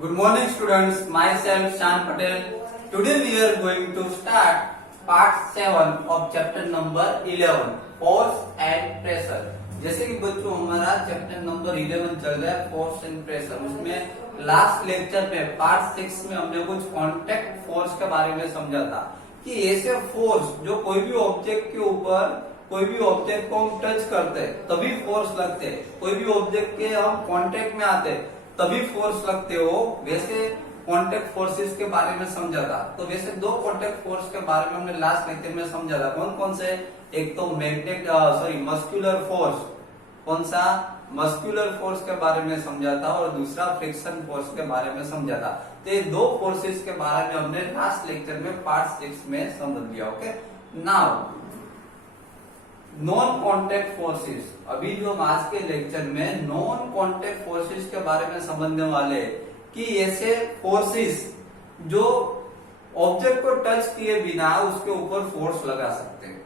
Good morning students, myself Shan Patel. Today we are going to start part 7 of chapter number 11, force and pressure. जैसे कि बच्चों हमारा chapter number 11 चल रहा है फोर्स एंड प्रेशर। उसमें लास्ट लेक्चर में पार्ट 6 में हमने कुछ कांटेक्ट फोर्स के बारे में समझा था कि ऐसे फोर्स जो कोई भी ऑब्जेक्ट के ऊपर कोई भी ऑब्जेक्ट को हम टच करते हैं तभी फोर्स लगते हैं, कोई भी ऑब्जेक्ट के हम कांटेक्ट में आते हैं तभी फोर्स लगते हो। वैसे कांटेक्ट फोर्सेस के बारे में समझा था। तो वैसे दो कांटेक्ट फोर्स के बारे में हमने लास्ट लेक्चर में समझा था। कौन कौन से? एक तो मस्कुलर फोर्स, कौन सा? मस्कुलर फोर्स के बारे में समझा था, और दूसरा फ्रिक्शन फोर्स के बारे में समझा था। तो ये दो फोर्सेस के बारे में हमने लास्ट लेक्चर में पार्ट 6 में समझ लिया। Okay, now non contact forces. अभी जो हम आज के लेक्चर में नॉन कॉन्टेक्ट फोर्सेस के बारे में समझने वाले कि ऐसे फोर्सेस जो ऑब्जेक्ट को टच किए बिना उसके ऊपर फोर्स लगा सकते हैं।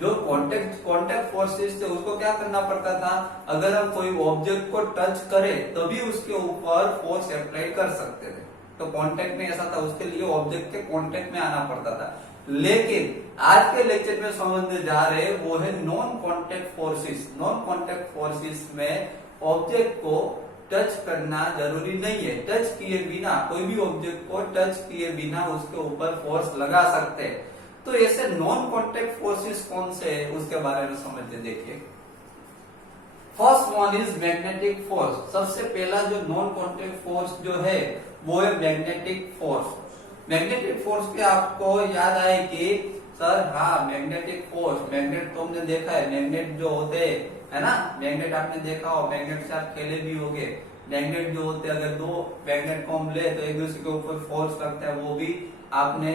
जो कॉन्टेक्ट फोर्सेस थे उसको क्या करना पड़ता था? अगर हम कोई ऑब्जेक्ट को टच करें तभी उसके ऊपर फोर्स अप्लाई कर सकते थे। तो कॉन्टेक्ट में ऐसा था, उसके लिए ऑब्जेक्ट के कॉन्टेक्ट में आना पड़ता था। लेकिन आज के लेक्चर में समझने जा रहे हैं वो है non contact forces. Non contact forces में ऑब्जेक्ट को टच करना जरूरी नहीं है। टच किए बिना, कोई भी ऑब्जेक्ट को टच किए बिना उसके ऊपर फोर्स लगा सकते हैं। तो ऐसे नॉन कॉन्टेक्ट फोर्सेस कौन से है उसके बारे में समझते। देखिए, first one is magnetic force. सबसे पहला जो नॉन कॉन्टेक्ट फोर्स जो है वो है मैग्नेटिक फोर्स। मैग्नेटिक फोर्स के आपको याद आए कि सर हाँ मैग्नेटिक फोर्स, मैग्नेट तो हमने देखा है, मैग्नेट जो होते है ना, मैग्नेट आपने देखा हो, मैग्नेट से आप खेले भी होंगे। मैग्नेट जो होते हैं, अगर दो मैग्नेट को हम ले तो एक दूसरे के ऊपर फोर्स लगता है, वो भी आपने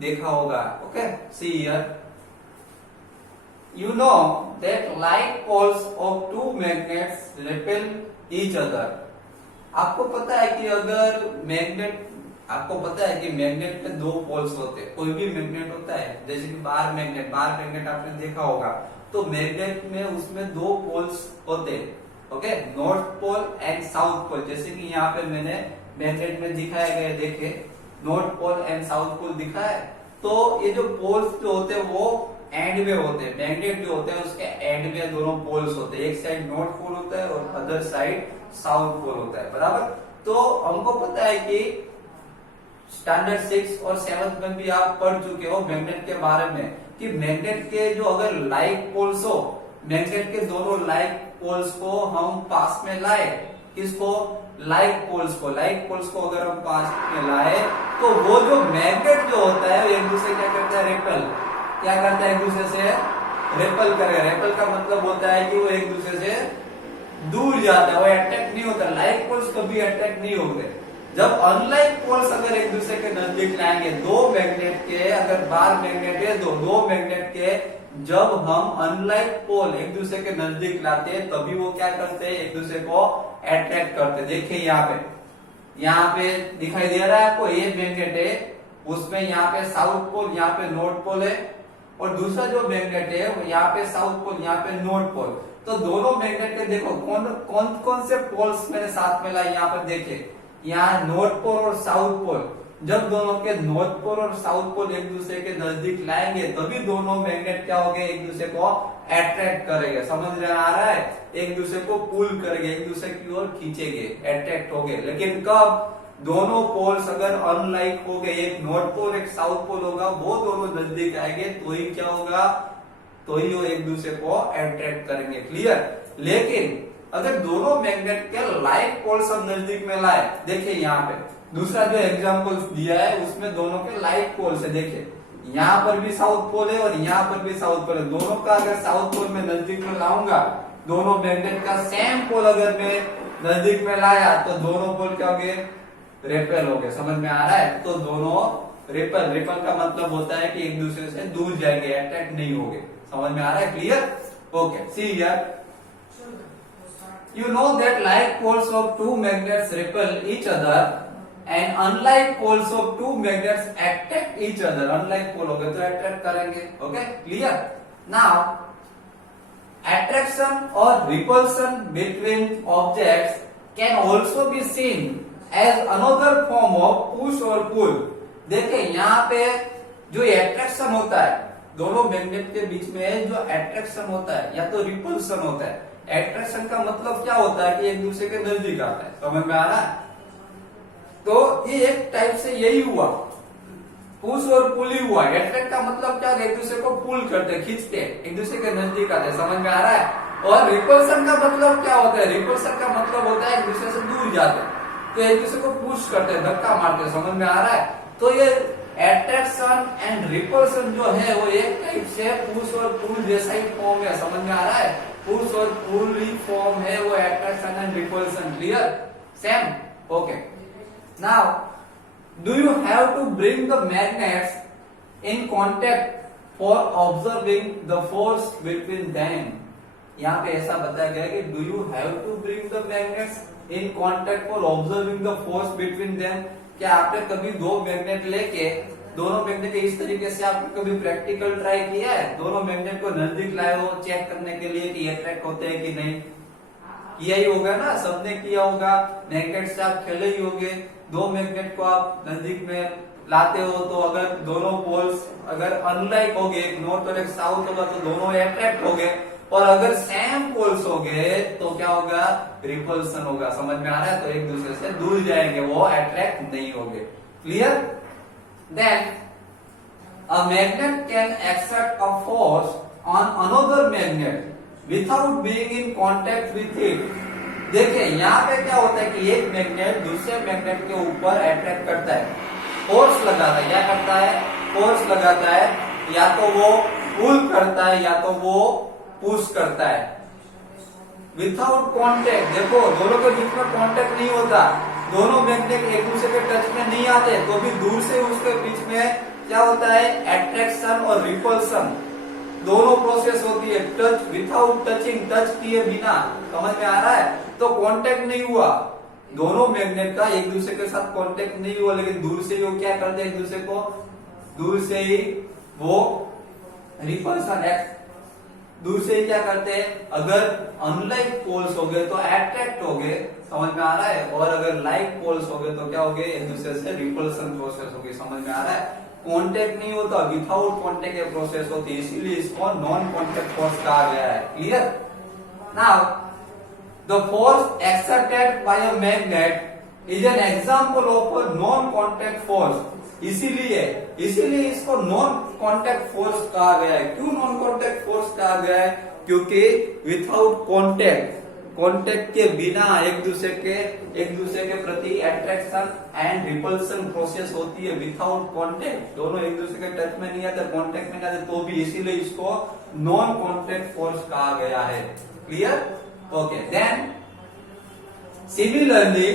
देखा होगा। Okay, see here, you know that like poles of two magnets repel each other। आपको पता है कि अगर मैग्नेट, आपको पता है कि मैग्नेट में दो पोल्स होते हैं। कोई भी मैग्नेट होता है, जैसे कि बार मैग्नेट आपने देखा होगा। तो मैग्नेट में उसमें दो पोल्स होते हैं, okay, north pole and south pole. जैसे कि यहाँ पे मैंने मैग्नेट में दिखाया गया, देखे north pole and south pole दिखा है। तो ये जो पोल्स जो होते हैं वो एंड में होते हैं। मैग्नेट जो होते हैं उसके एंड में दोनों पोल्स होते हैं। एक साइड नॉर्थ पोल होता है और अदर साइड साउथ पोल होता है, बराबर। तो हमको पता है कि स्टैंडर्ड 6 और 7 में भी आप पढ़ चुके हो मैग्नेट के बारे में कि मैग्नेट के जो अगर लाइक पोल्स हो, मैग्नेट के दोनों लाइक पोल्स को हम पास में लाए, किसको? लाइक पोल्स को अगर हम पास में लाए तो वो जो मैग्नेट जो होता है एक दूसरे क्या करता है? रेपल। क्या करता है? एक दूसरे से रेपल करेगा। रेपल का मतलब होता है कि वो एक दूसरे से दूर जाता है, वो अट्रैक्ट नहीं होता। लाइक पोल्स कभी अट्रैक्ट नहीं होते। जब अनलाइक पोल्स अगर एक दूसरे के नजदीक लाएंगे, दो मैग्नेट के, अगर बार मैग्नेट है दो मैग्नेट के, जब हम अनलाइक पोल एक दूसरे के नजदीक लाते हैं तभी वो क्या करते हैं? एक दूसरे को अट्रैक्ट करते हैं। देखिए यहाँ पे दिखाई दे रहा है आपको, ये मैग्नेट है, उसमें यहाँ पे साउथ पोल, यहाँ पे नॉर्थ पोल है, और दूसरा जो मैग्नेट है वो यहाँ पे साउथ पोल, यहाँ पे नॉर्थ पोल। तो दोनों मैग्नेट के देखो कौन से पोल्स मैंने साथ में लाए। यहाँ पर देखिए, यहाँ नॉर्थ पोल और साउथ पोल, जब दोनों के नॉर्थ पोल और साउथ पोल एक दूसरे के नजदीक लाएंगे तभी दोनों मैग्नेट क्या होंगे? एक दूसरे को अट्रैक्ट करेंगे। समझ में आ रहा है? एक दूसरे को पुल करेंगे, एक दूसरे की ओर खींचेंगे, अट्रैक्ट होंगे। लेकिन कब? दोनों पोल्स अगर अनलाइक हो गए, एक नॉर्थ पोल एक साउथ पोल होगा, वो दोनों नजदीक आएंगे तो ही क्या होगा? तो ही वो एक दूसरे को अट्रैक्ट करेंगे। क्लियर? लेकिन अगर दोनों मैग्नेट के लाइक पोल्स हम नजदीक में लाए, देखिए यहाँ पे दूसरा जो एग्जांपल दिया है उसमें दोनों के लाइक पोल्स है। देखिए यहाँ पर भी साउथ पोल है और यहाँ पर भी साउथ पोल है। दोनों का अगर साउथ पोल में नजदीक में लाऊंगा, दोनों मैग्नेट का सेम पोल अगर मैं नजदीक में लाया तो दोनों पोल क्या हो गए? रेपेल हो गए। समझ में आ रहा है? तो दोनों रेपल का मतलब होता है कि एक दूसरे से दूर जाएंगे, अट्रैक्ट नहीं होंगे। समझ में आ रहा है? Clear? Okay, see here, you know that like poles of two magnets repel each other and unlike poles of two magnets attract each other। unlike pole हो गए तो attract करेंगे। Okay, clear? now attraction or repulsion between objects can also be seen as another form of push और pull. देखिए यहाँ पे जो attraction होता है दोनों मैग्नेट के बीच में, जो एट्रैक्शन होता है या तो रिपल्सन होता है। एट्रैक्शन का मतलब क्या होता है कि एक दूसरे के नजदीक आता है, समझ में आ रहा है। तो ये एक टाइप से यही हुआ, पुश और पुल ही हुआ। एट्रैक्ट का मतलब क्या, एक दूसरे को पुल करते, खींचते, एक दूसरे के नजदीक आते, समझ में आ रहा है। और रिपल्सन का मतलब क्या होता है, रिपल्सन का मतलब होता है एक दूसरे से दूर जाते, तो एक दूसरे को पुश करते, धक्का मारते, समझ में आ रहा है। तो ये एट्रैक्शन एंड रिपल्सन जो है वो एक टाइप से पुश और पुल जैसा ही फॉर्म है, समझ में आ रहा है। पुश और पुल ही फॉर्म है वो attraction and repulsion. Clear, same, okay. Now do you have to bring the magnets in contact for observing the force between them. यहाँ पे ऐसा बताया गया है कि do you have to bring the magnets in contact for observing the force between them. क्या आपने कभी दो मैग्नेट लेके, दोनों मैग्नेट इस तरीके से आपने कभी प्रैक्टिकल ट्राई किया है? दोनों मैग्नेट को नजदीक लाए हो चेक करने के लिए कि अट्रैक्ट होते हैं कि नहीं, किया ही होगा ना, सबने किया होगा। मैग्नेट से आप खेले ही होंगे। दो मैग्नेट को आप नजदीक में लाते हो तो अगर दोनों पोल्स अगर अनलाइक हो गए, एक नॉर्थ और एक साउथ होगा तो दोनों अट्रैक्ट हो गए, और अगर सेम पोल्स हो गए तो क्या होगा, रिपल्सन होगा, समझ में आ रहा है। तो एक दूसरे से दूर जाएंगे, वो अट्रैक्ट नहीं होंगे। Clear. Then a magnet can exert a force on another magnet without being in contact with it. देखिए यहाँ पे क्या होता है कि एक मैग्नेट दूसरे मैग्नेट के ऊपर अट्रैक्ट करता है, फोर्स लगाता है। क्या करता है, फोर्स लगाता है, या तो वो पुल करता है या तो वो पुश करता है। विदाउट कांटेक्ट, देखो दोनों के बीच में कांटेक्ट नहीं होता, दोनों मैग्नेट एक दूसरे के टच में नहीं आते, तो भी दूर से उसके बीच में क्या होता है, अट्रैक्शन और रिपल्सन दोनों प्रोसेस होती है। टच विदाउट टचिंग, टच किए बिना, समझ में आ रहा है। तो कांटेक्ट नहीं हुआ दोनों मैग्नेट का, एक दूसरे के साथ कांटेक्ट नहीं हुआ, लेकिन दूर से वो क्या करते हैं, एक दूसरे को दूर से ही वो रिपल्सन, दूर से ही क्या करते हैं। अगर अनलाइक पोल्स हो गए तो अट्रैक्ट हो गए, समझ में आ रहा है, और अगर लाइक पोल्स हो गए तो क्या हो गए, एक दूसरे से रिपल्सन प्रोसेस हो गई, समझ में आ रहा है। कांटेक्ट नहीं होता, विदाउट कांटेक्ट ये प्रोसेस होती है, इसीलिए इसको नॉन कांटेक्ट फोर्स कहा गया है। Clear. Now the force exerted by a magnet is an example of a non contact force. इसीलिए इसको नॉन कांटेक्ट फोर्स कहा गया है। क्यों नॉन कांटेक्ट फोर्स कहा गया है, क्योंकि विदाउट कांटेक्ट, कांटेक्ट के बिना एक दूसरे के प्रति अट्रैक्शन एंड रिपल्सन प्रोसेस होती है। विदाउट कांटेक्ट दोनों एक दूसरे के टच में नहीं आते, कांटेक्ट में नहीं आते, तो भी इसीलिए इसको नॉन कांटेक्ट फोर्स कहा गया है। Clear, okay. Then similarly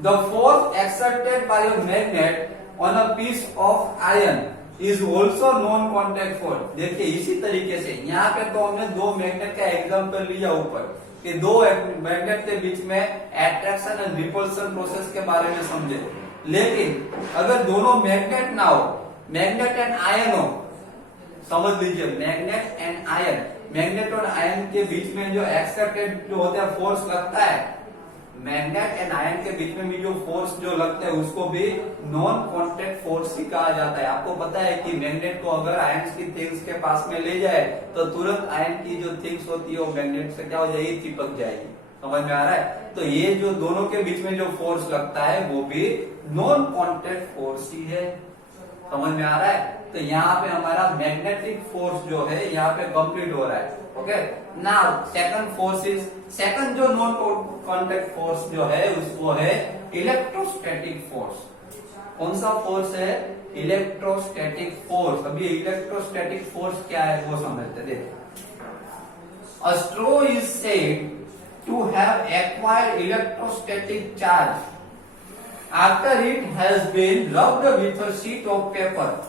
the force exerted by a magnet on a piece of iron is also non contact force। देखिए इसी तरीके से यहाँ पे तो हमने दो मैग्नेट का एग्जांपल लिया ऊपर कि दो मैग्नेट के बीच में अट्रैक्शन एंड रिपल्सन प्रोसेस के बारे में समझे। लेकिन अगर दोनों मैग्नेट ना हो, मैग्नेट एंड आयन हो, समझ लीजिए मैग्नेट एंड आयन, मैग्नेट और आयन के बीच में जो एक्सर्टेड जो होता है फोर्स लगता है, मैग्नेट एंड आयन के बीच में भी जो फोर्स जो लगता है उसको भी नॉन कांटेक्ट फोर्स ही कहा जाता है। आपको पता है कि मैग्नेट को अगर आयन की थिंग्स के पास में ले जाए तो तुरंत आयन की जो थिंग्स होती है वो मैग्नेट से क्या हो जाएगी, चिपक जाएगी, समझ में आ रहा है। तो ये जो दोनों के बीच में जो फोर्स लगता है वो भी नॉन कांटेक्ट फोर्स ही है, समझ में आ रहा है। तो यहाँ पे हमारा मैग्नेटिक फोर्स जो है यहाँ पे कंप्लीट हो रहा है। Okay, now second force is, second जो नॉन कांटेक्ट फोर्स जो है वो है इलेक्ट्रोस्टैटिक फोर्स। कौन सा फोर्स है, इलेक्ट्रोस्टैटिक फोर्स। अभी इलेक्ट्रोस्टैटिक फोर्स क्या है वो समझते। देखो, a straw is said to have acquired electrostatic charge after it has been rubbed with a sheet of paper.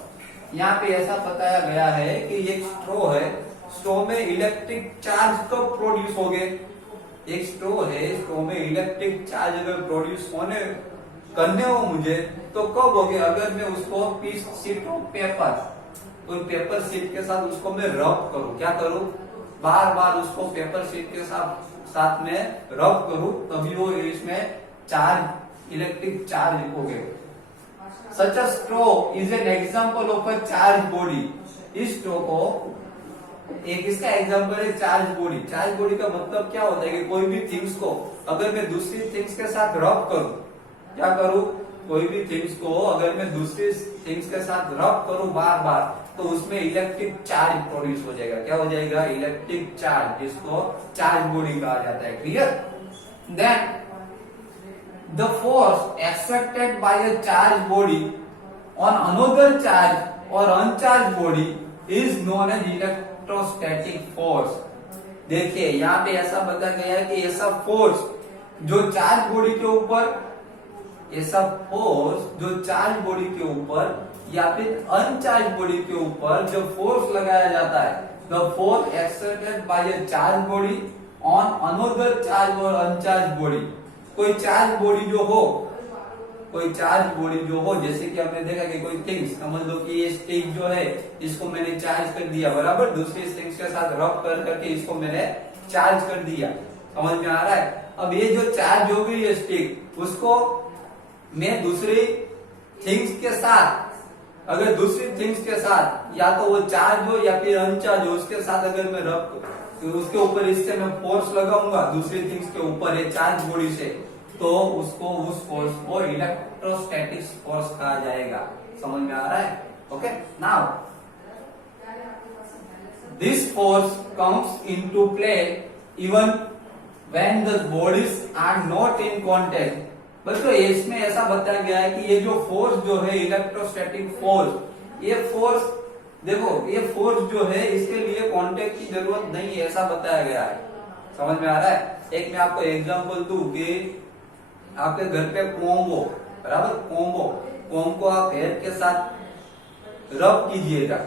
यहाँ पे ऐसा बताया गया है कि एक स्ट्रो है, स्ट्रो में इलेक्ट्रिक चार्ज कब प्रोड्यूस हो गए, एक स्ट्रो है, स्ट्रो में इलेक्ट्रिक चार्ज अगर प्रोड्यूस करने हो मुझे तो कब हो गया, अगर मैं उसको पीस शीट ऑफ पेपर, तो पेपर शीट के साथ उसको मैं रब करूं, क्या करूं, बार बार उसको पेपर शीट के साथ में रब करूं, तभी वो इसमें चार्ज इलेक्ट्रिक चार्ज लिखोगे। Such a straw is an example of a charge body. इस स्ट्रो को एक इसका एग्जांपल है चार्ज बॉडी। चार्ज बॉडी का मतलब क्या होता है कि कोई भी थिंग्स को अगर मैं दूसरी थिंग्स के साथ रब करूं, क्या करूं, कोई भी थिंग्स को अगर मैं दूसरी थिंग्स के साथ रब करूं बार बार, तो उसमें इलेक्ट्रिक चार्ज प्रोड्यूस हो जाएगा। क्या हो जाएगा, इलेक्ट्रिक चार्ज, जिसको चार्ज बॉडी कहा जाता है। Clear? Then the force exerted by a charged body on another charged or uncharged body is known as electrostatic force। देखिए यहाँ पे ऐसा बताया गया है कि ऐसा फोर्स जो चार्ज बॉडी के ऊपर, ऐसा फोर्स जो चार्ज बॉडी के ऊपर या फिर अनचार्ज बॉडी के ऊपर जो फोर्स लगाया जाता है, the force exerted by a charge body on another charge और अनचार्ज बॉडी। कोई चार्ज बॉडी जो हो, कोई चार्ज बॉडी जो हो, जैसे कि हमने देखा कि कोई थिंग्स, समझ लो कि ये स्टिक जो है इसको मैंने चार्ज कर दिया, बराबर, दूसरी स्टिक्स के साथ रब कर करके इसको मैंने चार्ज कर दिया। समझ में आ रहा है? अब ये जो चार्ज हो गई है स्टिक, उसको मैं दूसरी थिंग्स के साथ, अगर दूसरी थिंग्स के साथ या तो वो चार्ज हो या फिर अनचार्ज हो, उसके साथ अगर मैं रब, उसके ऊपर इससे मैं फोर्स लगाऊंगा दूसरी थिंग्स के ऊपर है चार्ज बॉडी से, तो उसको, उस फोर्स को इलेक्ट्रोस्टैटिक फोर्स कहा जाएगा। समझ में आ रहा है? Okay, now this force comes into play even when the bodies are not in contact. बच्चों इसमें ऐसा बताया गया है कि ये जो फोर्स जो है इलेक्ट्रोस्टैटिक फोर्स, ये फोर्स देखो, ये फोर्स जो है इसके लिए कांटेक्ट की जरूरत नहीं है, ऐसा बताया गया है। समझ में आ रहा है? एक मैं आपको एग्जांपल दूं कि आपके घर पे कोम्ब हो, बराबर, कोम्ब हो, कोम्ब को आप हेयर के साथ रब कीजिएगा।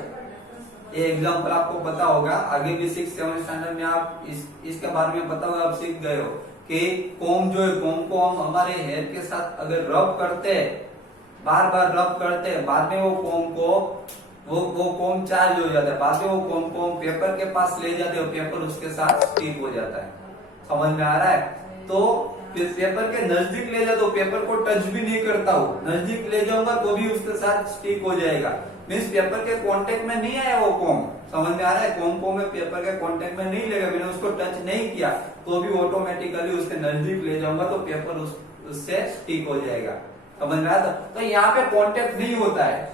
ये एग्जांपल आपको पता होगा, आगे भी 6-7 स्टैंडर्ड में आप इसके बारे में पता होगा, आप सीख गए हो कि कोम्ब जो है, कोम्ब को हम हमारे हेयर के साथ अगर रब करते हैं, बार बार रब करते हैं, बाद में वो कोम्ब को वो कोम्ब चार्ज हो जाता है, बाद में वो कोम्ब को पेपर के पास ले जाते हो, पेपर उसके साथ स्टिक हो जाता है। समझ में आ रहा है? तो पेपर के नजदीक ले जाओ तो पेपर को टच भी नहीं करता हूँ, नजदीक ले जाऊंगा तो भी उसके साथ स्टिक हो जाएगा। मीन्स पेपर के कांटेक्ट में नहीं आया वो कोम्ब। समझ में आ रहा है? कोम्ब को मैं पेपर के कांटेक्ट में नहीं लेगा, मैंने उसको टच नहीं किया तो भी ऑटोमेटिकली उसके नजदीक ले जाऊंगा तो पेपर उससे स्टिक हो जाएगा। समझ में आया? तो यहाँ पे कांटेक्ट नहीं होता है,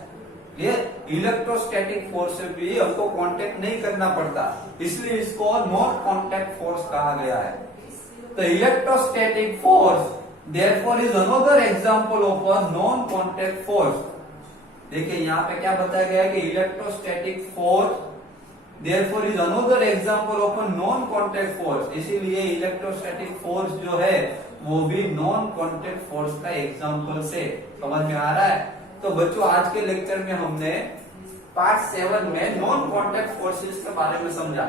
ये इलेक्ट्रोस्टैटिक फोर्स से भी हमको कांटेक्ट नहीं करना पड़ता, इसलिए इसको नॉन कांटेक्ट फोर्स कहा गया है। तो electrostatic force therefore is another example of a non contact force. देखिए यहाँ पे क्या बताया गया है कि electrostatic force therefore is another example of a non contact force, इसीलिए इलेक्ट्रोस्टैटिक फोर्स जो है वो भी नॉन कांटेक्ट फोर्स का एग्जांपल से। समझ में आ रहा है? तो बच्चों आज के लेक्चर में हमने पार्ट 7 में नॉन कांटेक्ट फोर्सेस के बारे में समझा।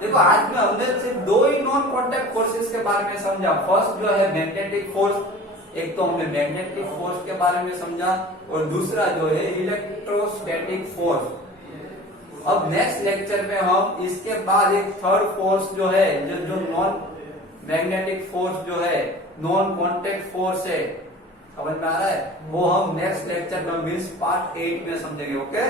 देखो आज में हमने सिर्फ 2 ही नॉन कांटेक्ट फोर्सेस के बारे में समझा। फर्स्ट जो है मैग्नेटिक फोर्स, एक तो हमने मैग्नेटिक फोर्स के बारे में समझा और दूसरा जो है इलेक्ट्रोस्टैटिक फोर्स। अब नेक्स्ट लेक्चर में हम इसके बाद एक थर्ड फोर्स जो है, जो नॉन मैग्नेटिक फोर्स जो है, नॉन कांटेक्ट फोर्स है, समझ में आ रहा है, वो हम नेक्स्ट लेक्चर में मीन्स पार्ट 8 में समझेंगे। ओके।